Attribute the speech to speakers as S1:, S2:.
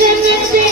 S1: Can this be?